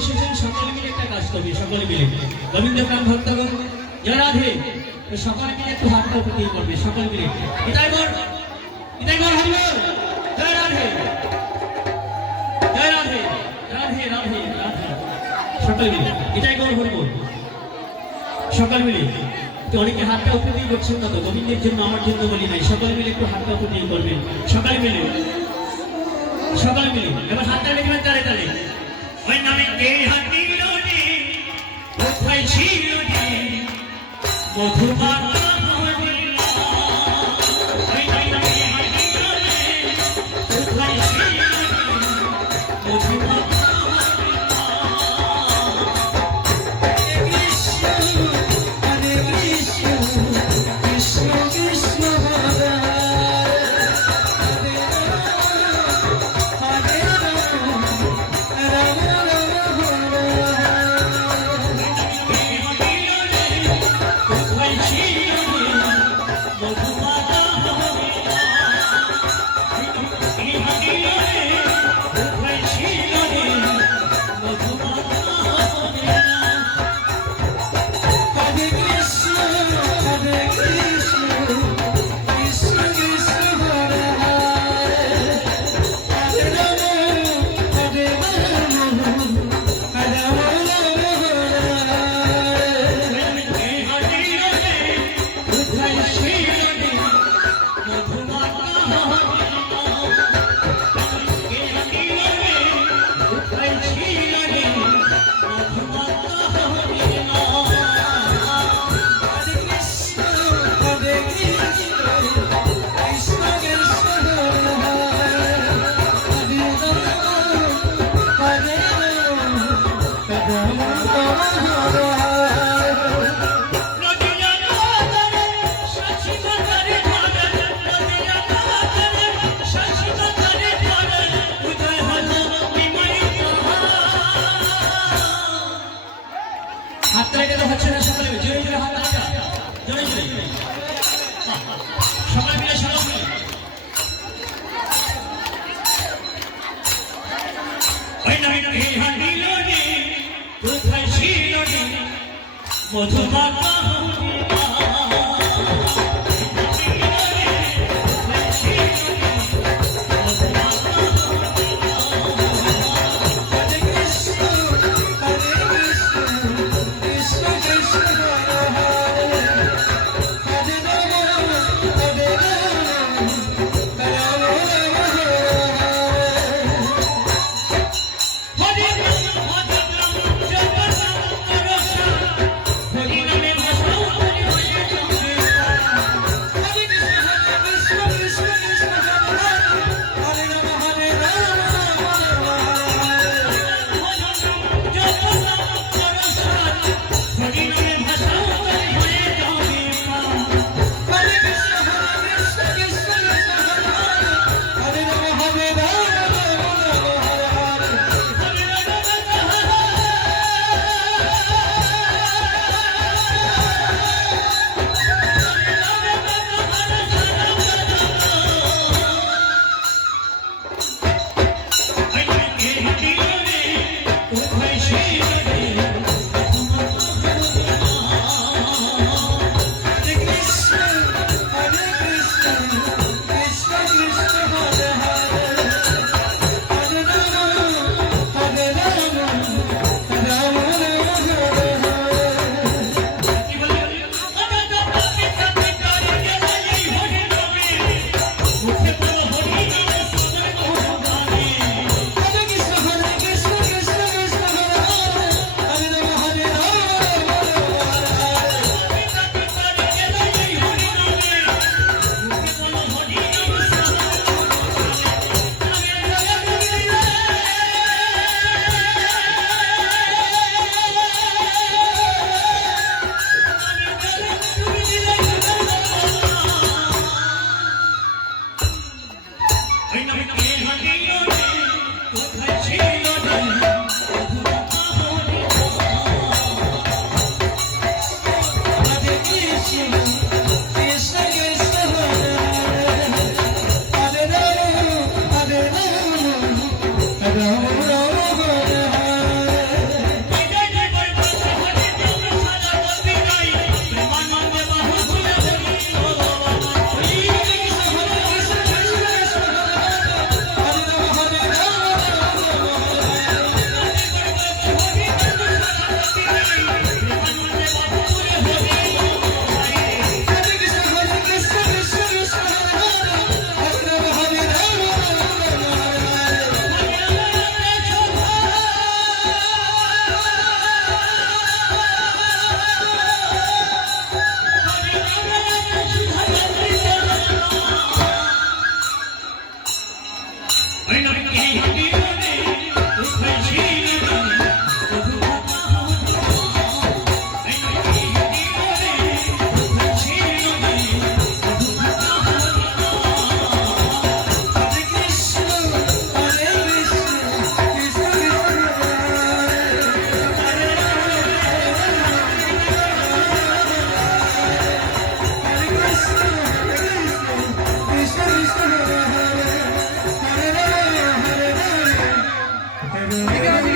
এসেছেন সকলে মিলে একটা কাজ করবে, সকলে মিলে গোবিন্দ প্রাণ ভক্তগণ জয় রাধে, সকলে মিলে একটু হাতটা উপর দিয়ে করবে, সকলে মিলে নিতাই গৌর হরি বল, জয় রাধে জয় রাধে রাধে রাধে রাধে, সকলে মিলে নিতাই গৌর হরি বল, সকলে মিলে। অনেকে হাতটা উপর দিয়ে করছেন না তো, গোবিন্দের জন্য আমার জন্য বলি নাই, সকলে মিলে একটু হাতটা উপর দিয়ে করবেন, সকলে মিলে সকলে মিলে এবার হাতটা লিখবেন তালে তালে। ওই নামে কে হাতিল রে কোথায় ছিল রে মধুমাতা হরিলা, ওই নামে হাতিল রে কোথায় ছিল রে মধুমাতা মধুমাতা Hare